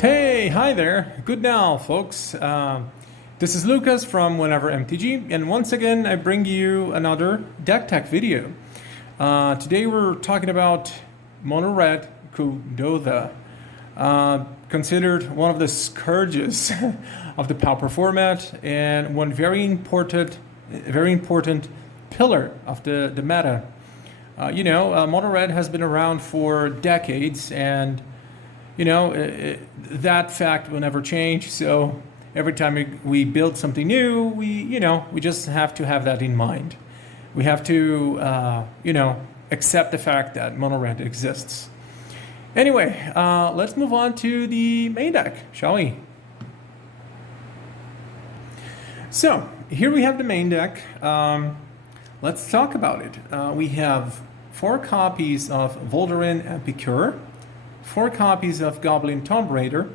Hey, hi there. Good now, folks. This is Lucas from Whenever MTG, and once again, I bring you another deck tech video. Today, we're talking about Mono Red Kuldotha, considered one of the scourges of the PAUPER format and one very important pillar of the meta. Mono Red has been around for decades, and that fact will never change. So every time we build something new, we just have to have that in mind. We have to, accept the fact that mono red exists. Anyway, let's move on to the main deck, shall we? So here we have the main deck. Let's talk about it. We have 4 copies of Voldaren Epicure, 4 copies of Goblin Tomb Raider,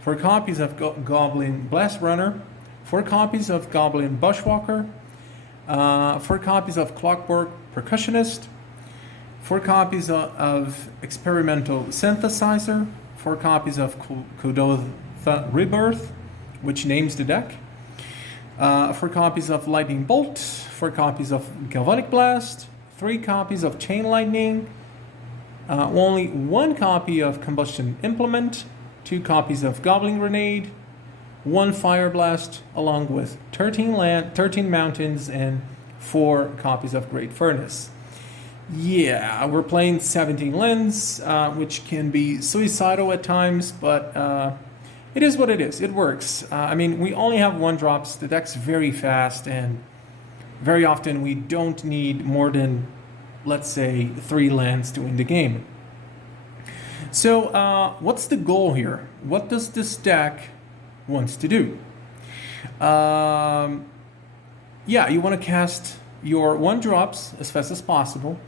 4 copies of Goblin Blast-Runner, 4 copies of Goblin Bushwhacker, 4 copies of Clockwork Percussionist, 4 copies of Experimental Synthesizer, 4 copies of Kuldotha Rebirth, which names the deck, 4 copies of Lightning Bolt, 4 copies of Galvanic Blast, 3 copies of Chain Lightning, only 1 copy of Combustion Implement, 2 copies of Goblin Grenade, 1 Fireblast, along with 13 mountains, and 4 copies of Great Furnace. Yeah, we're playing 17 lands, which can be suicidal at times, but it is what it is. It works. We only have 1-drops. The deck's very fast, and very often we don't need more than, let's say, 3 lands to win the game. So what's the goal here? What does this deck wants to do? You want to cast your 1-drops as fast as possible.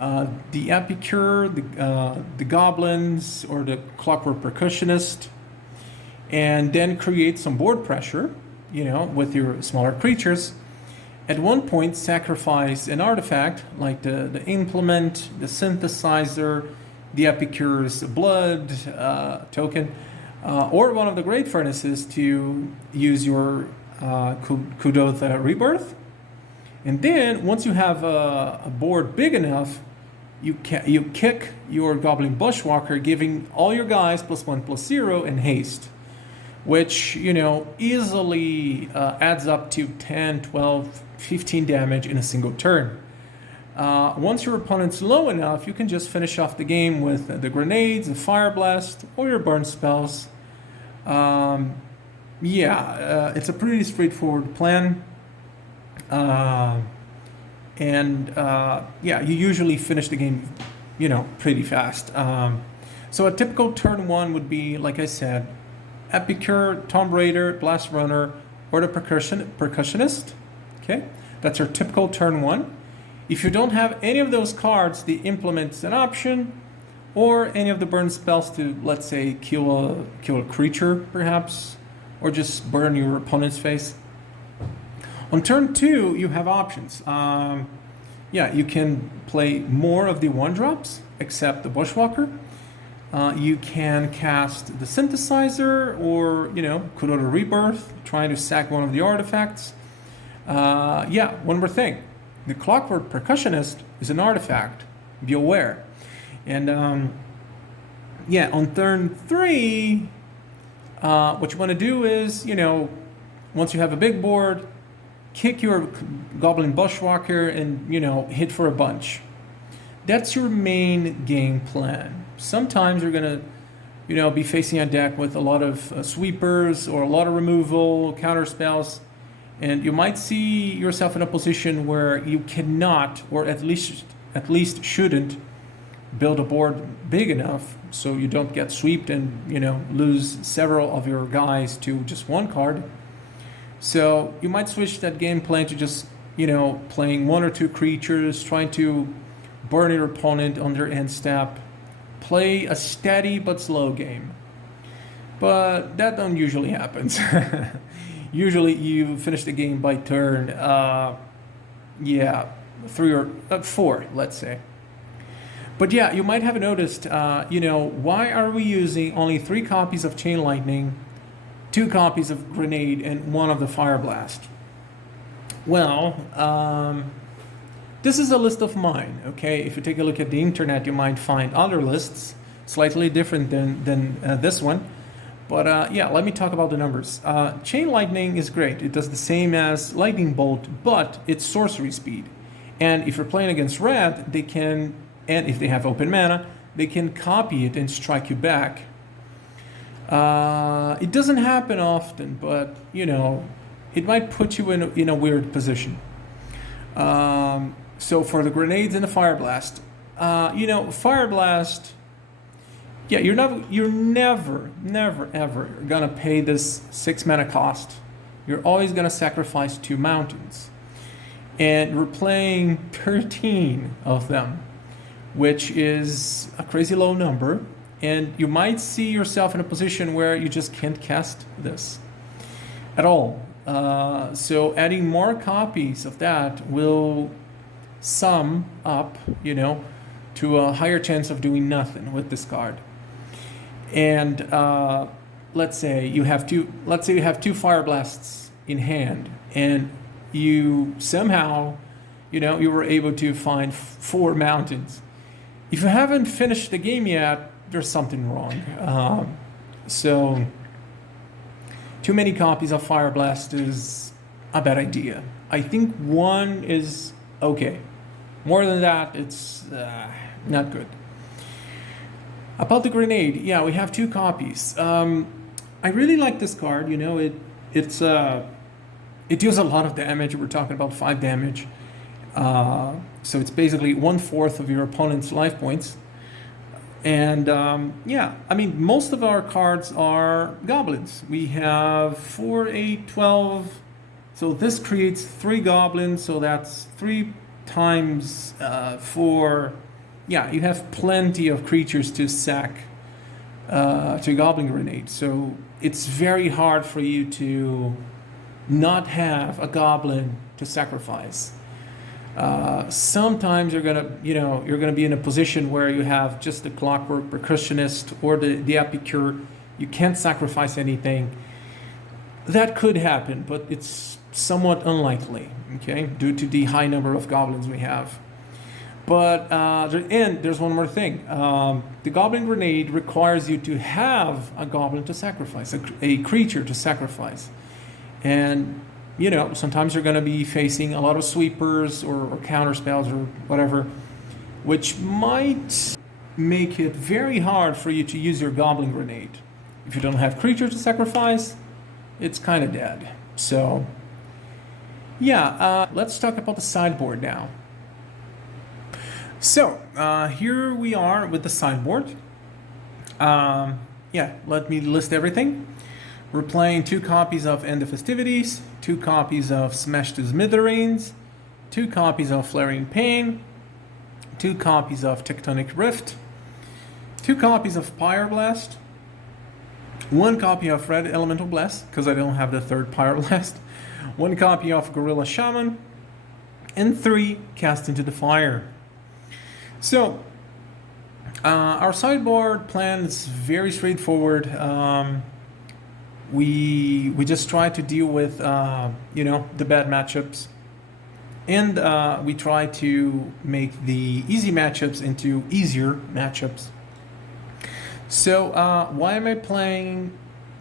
The Epicure, the Goblins, or the Clockwork Percussionist, and then create some board pressure, with your smaller creatures. At one point, sacrifice an artifact like the Implement, the Synthesizer, the Epicure's Blood token, or one of the Great Furnaces to use your Kuldotha Rebirth. And then, once you have a board big enough, you kick your Goblin Bushwhacker, giving all your guys +1/+0 and haste, which, easily adds up to 10, 12, 15 damage in a single turn. Once your opponent's low enough, you can just finish off the game with the grenades, the Fireblast, or your burn spells. It's a pretty straightforward plan. You usually finish the game, pretty fast. So a typical turn 1 would be, like I said, Epicure, Tomb Raider, Blast-Runner, or the Percussionist. Okay, that's our typical turn 1. If you don't have any of those cards, the Implement is an option, or any of the burn spells to, let's say, kill a creature, perhaps, or just burn your opponent's face. On turn 2, you have options. You can play more of the 1-drops, except the Bushwhacker. You can cast the Synthesizer or, Kuldotha Rebirth, trying to sack one of the artifacts. One more thing. The Clockwork Percussionist is an artifact. Be aware. And, on turn 3, what you want to do is, once you have a big board, kick your Goblin Bushwhacker and, hit for a bunch. That's your main game plan. Sometimes you're going to, be facing a deck with a lot of sweepers or a lot of removal, counter spells, and you might see yourself in a position where you cannot, or at least shouldn't, build a board big enough so you don't get sweeped and, lose several of your guys to just 1 card. So you might switch that game plan to just, playing 1 or 2 creatures, trying to burn your opponent on their end step. Play a steady but slow game. But that don't usually happens. Usually you finish the game by turn 3 or 4, let's say. But yeah, you might have noticed, why are we using only 3 copies of Chain Lightning, 2 copies of Grenade, and 1 of the Fireblast? Well, this is a list of mine, okay? If you take a look at the internet, you might find other lists, slightly different than this one. But yeah, let me talk about the numbers. Chain Lightning is great. It does the same as Lightning Bolt, but it's sorcery speed. And if you're playing against red, they can, and if they have open mana, they can copy it and strike you back. It doesn't happen often, but, it might put you in a weird position. So for the grenades and the Fireblast, Fireblast, yeah, you're never ever gonna pay this 6 mana cost. You're always gonna sacrifice 2 mountains, and we're playing 13 of them, which is a crazy low number. And you might see yourself in a position where you just can't cast this at all. So adding more copies of that will sum up, to a higher chance of doing nothing with this card. And let's say you have 2 Fireblasts in hand, and you somehow, you were able to find 4 mountains. If you haven't finished the game yet, there's something wrong. So too many copies of Fireblast is a bad idea. I think 1 is okay. More than that, it's not good. About the Grenade, yeah, we have 2 copies. I really like this card. It deals a lot of damage. We're talking about 5 damage. So it's basically 1/4 of your opponent's life points. And yeah, I mean, most of our cards are goblins. We have 4, 8, 12. So this creates 3 goblins. So that's 3 times 4. Yeah, you have plenty of creatures to sack to Goblin Grenade. So it's very hard for you to not have a goblin to sacrifice. Sometimes you're gonna be in a position where you have just the Clockwork Percussionist or the Epicure. You can't sacrifice anything. That could happen, but it's somewhat unlikely, okay, due to the high number of goblins we have. But there's one more thing. The Goblin Grenade requires you to have a goblin to sacrifice, a creature to sacrifice. And sometimes you're going to be facing a lot of sweepers or counter spells or whatever, which might make it very hard for you to use your Goblin Grenade. If you don't have creatures to sacrifice, it's kind of dead. So, yeah, let's talk about the sideboard now. So, here we are with the sideboard. Yeah, let me list everything. We're playing 2 copies of End of Festivities, 2 copies of Smash to Smithereens, 2 copies of Flaring Pain, 2 copies of Tectonic Rift, 2 copies of Pyroblast, 1 copy of Red Elemental Blast, because I don't have the 3rd Pyroblast, 1 copy of Gorilla Shaman, and 3 Cast into the Fire. So, our sideboard plan is very straightforward. We just try to deal with the bad matchups, and we try to make the easy matchups into easier matchups. So why am I playing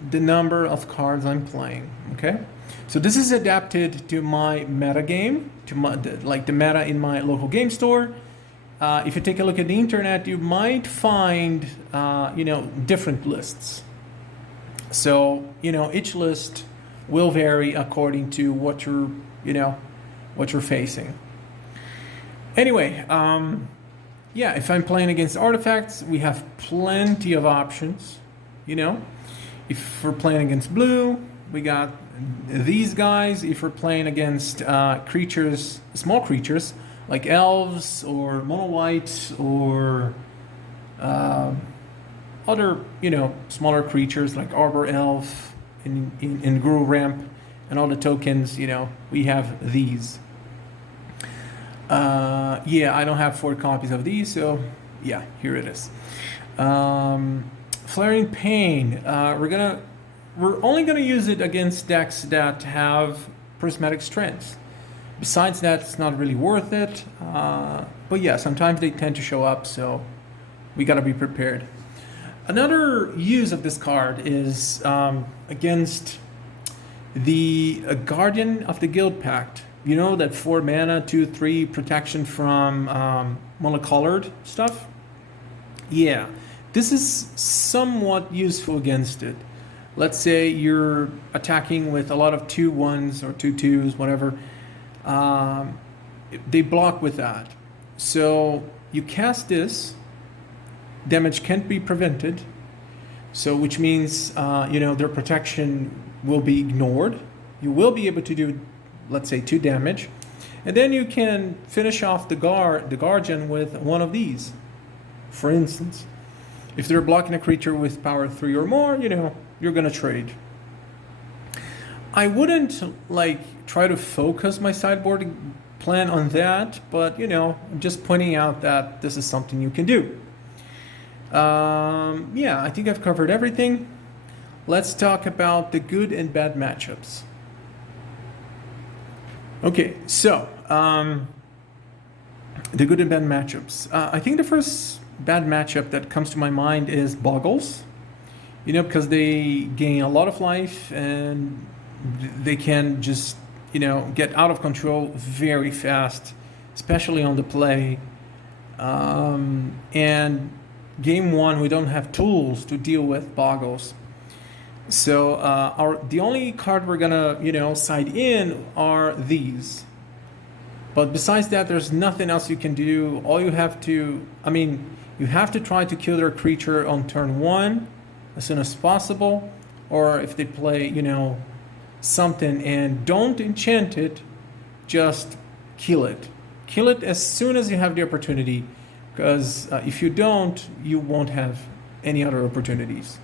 the number of cards I'm playing? Okay, so this is adapted to my meta game, to the meta in my local game store. If you take a look at the internet, you might find different lists. So, each list will vary according to what you're facing. Anyway, yeah, if I'm playing against artifacts, we have plenty of options, If we're playing against blue, we got these guys. If we're playing against creatures, small creatures, like elves or mono white or other, smaller creatures like Arbor Elf in Guru Ramp and all the tokens, we have these. Yeah, I don't have 4 copies of these, so Yeah, here it is. Flaring Pain. We're only gonna use it against decks that have prismatic strengths. Besides that, it's not really worth it. But yeah, sometimes they tend to show up, so we gotta be prepared. Another use of this card is against the Guardian of the Guild Pact. You know, that 4 mana, 2/3 protection from monocolored stuff? Yeah, this is somewhat useful against it. Let's say you're attacking with a lot of 2/1s or 2/2s, whatever. They block with that. So you cast this, damage can't be prevented. So which means, their protection will be ignored. You will be able to do, let's say, 2 damage. And then you can finish off the Guardian with one of these. For instance, if they're blocking a creature with power 3 or more, you're gonna trade. I wouldn't try to focus my sideboard plan on that, but I'm just pointing out that this is something you can do. Yeah, I think I've covered everything. Let's talk about the good and bad matchups. Okay, so the good and bad matchups. I think the first bad matchup that comes to my mind is Boggles. Because they gain a lot of life and they can just, get out of control very fast, especially on the play. And game 1, we don't have tools to deal with Boggles. So the only card we're gonna, side in are these. But besides that, there's nothing else you can do. All you have to, you have to try to kill their creature on turn 1 as soon as possible. Or if they play, something and don't enchant it, just kill it. Kill it as soon as you have the opportunity. Because if you don't, you won't have any other opportunities.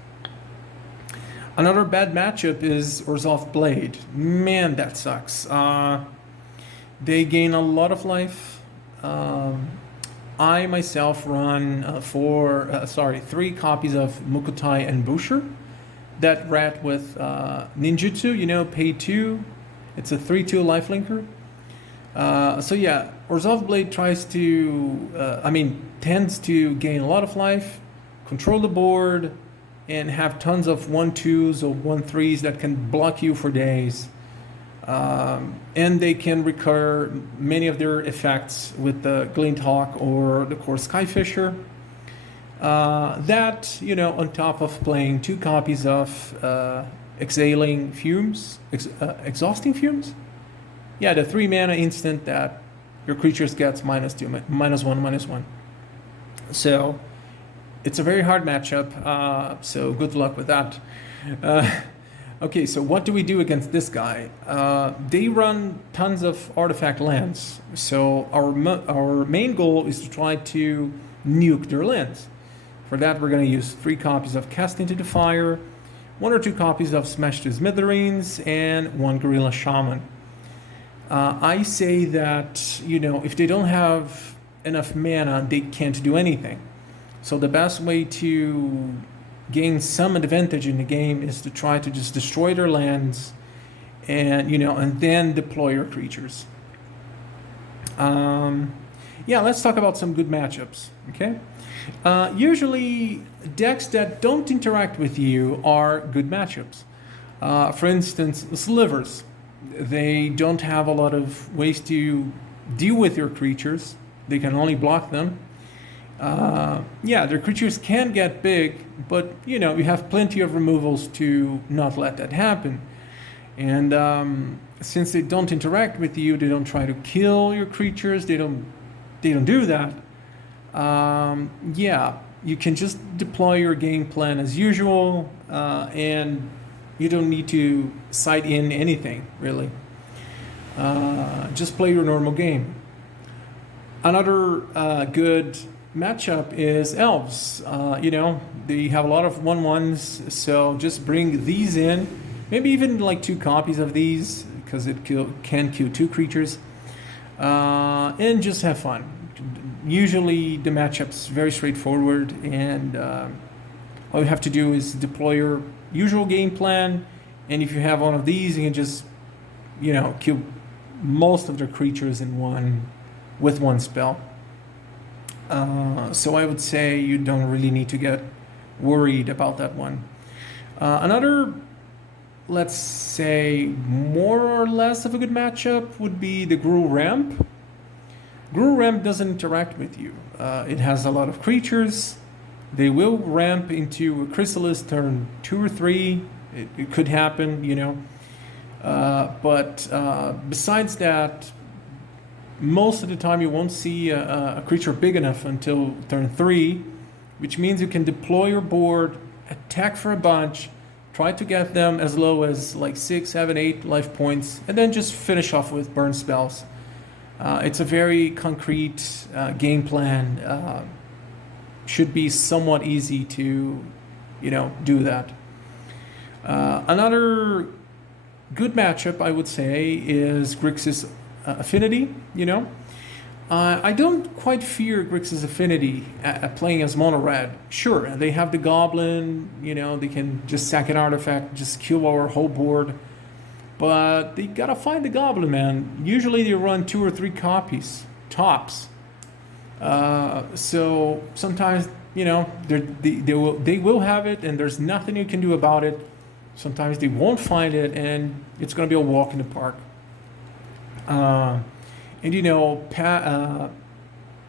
Another bad matchup is Orzhov Blade. Man, that sucks. They gain a lot of life. I myself run 3 copies of Mukotai and Busher. That rat with ninjutsu, pay 2. It's a 3/2 lifelinker. So yeah, Orzhov Blade tends to gain a lot of life, control the board, and have tons of 1/2s or 1/3s that can block you for days. And they can recur many of their effects with the Glint Hawk or the Core Skyfisher. On top of playing 2 copies of Exhaling Fumes, Exhausting Fumes? Yeah, the 3 mana instant that your creatures gets -2, -1. So it's a very hard matchup, so good luck with that. Okay, so what do we do against this guy? They run tons of artifact lands, so our main goal is to try to nuke their lands. For that, we're going to use 3 copies of Cast into the Fire, 1 or 2 copies of Smash to Smithereens, and 1 Gorilla Shaman. I say that, if they don't have enough mana, they can't do anything. So the best way to gain some advantage in the game is to try to just destroy their lands and, and then deploy your creatures. Yeah, let's talk about some good matchups, okay? Usually, decks that don't interact with you are good matchups. For instance, Slivers. They don't have a lot of ways to deal with your creatures. They can only block them. Their creatures can get big, but, you have plenty of removals to not let that happen. And since they don't interact with you, they don't try to kill your creatures. They don't do that. You can just deploy your game plan as usual, and you don't need to side in anything, really. Just play your normal game. Another good matchup is Elves. They have a lot of 1/1s, so just bring these in. Maybe even 2 copies of these, because it can kill 2 creatures. And just have fun. usually the matchup's very straightforward, and all you have to do is deploy your usual game plan, and if you have one of these, you can just, you know, kill most of the creatures with one spell. So I would say you don't really need to get worried about that one. Another, let's say, more or less of a good matchup would be the Gruul Ramp. Gruul Ramp doesn't interact with you. It has a lot of creatures. They will ramp into a Chrysalis turn 2 or 3. It could happen, you know. But besides that, most of the time you won't see a creature big enough until turn 3, which means you can deploy your board, attack for a bunch, try to get them as low as like 6, 7, 8 life points, and then just finish off with burn spells. It's a very concrete game plan. Should be somewhat easy to, you know, do that. Another good matchup, I would say, is Grixis Affinity, you know. I don't quite fear Grixis Affinity playing as mono red. Sure, they have the Goblin, you know, they can just sack an artifact, just kill our whole board. But they gotta find the Goblin, man. Usually they run 2 or 3 copies, tops. So sometimes, you know, they will have it, and there's nothing you can do about it. Sometimes they won't find it, and it's gonna be a walk in the park. And you know,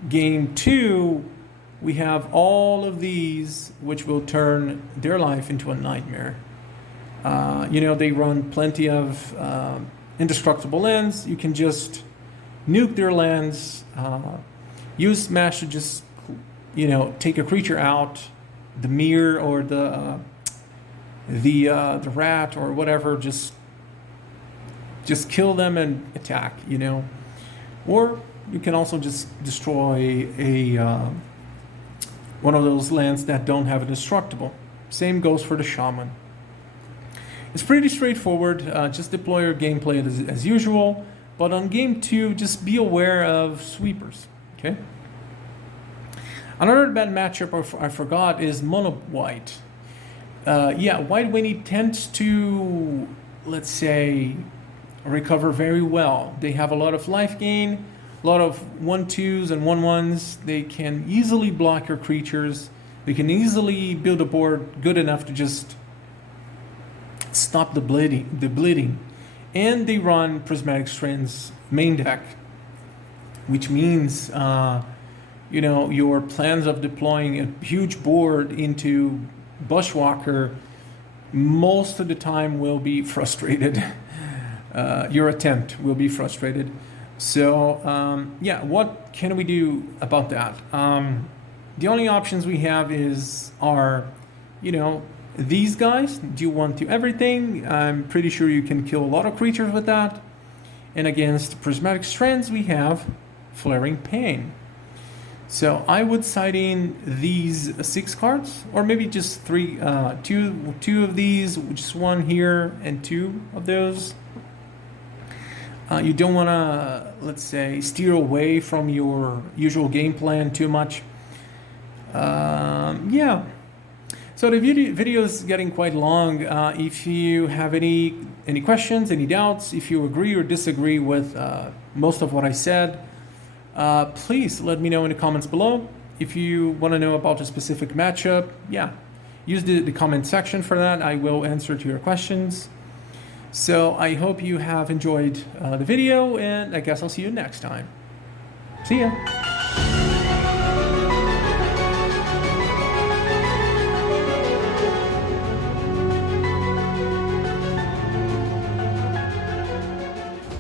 game 2, we have all of these, which will turn their life into a nightmare. You know, they run plenty of indestructible lands. You can just nuke their lands, use Smash to just, you know, take a creature out, the mirror or the rat or whatever, just kill them and attack, you know. Or you can also just destroy one of those lands that don't have indestructible. Same goes for the shaman. It's pretty straightforward. Just deploy your gameplay as usual. But on game 2, just be aware of sweepers. Okay. Another bad matchup I forgot is mono white. Yeah, white Winnie tends to, let's say, recover very well. They have a lot of life gain, a lot of 1/2s and 1/1s. They can easily block your creatures. They can easily build a board good enough to just stop the bleeding. And they run Prismatic Strands main deck, which means you know, your plans of deploying a huge board into Bushwhacker most of the time will be frustrated. Your attempt will be frustrated. So yeah, what can we do about that? The only options we have are, you know, these guys. Do you want to everything? I'm pretty sure you can kill a lot of creatures with that. And against Prismatic Strands, we have Flaring Pain. So I would side in these 6 cards, or maybe just 3, two of these, just 1 here and 2 of those. You don't want to, let's say, steer away from your usual game plan too much. Yeah. So the video is getting quite long. If you have any questions, any doubts, if you agree or disagree with most of what I said, please let me know in the comments below. If you want to know about a specific matchup, yeah, use the comment section for that. I will answer to your questions. So I hope you have enjoyed the video, and I guess I'll see you next time. See ya.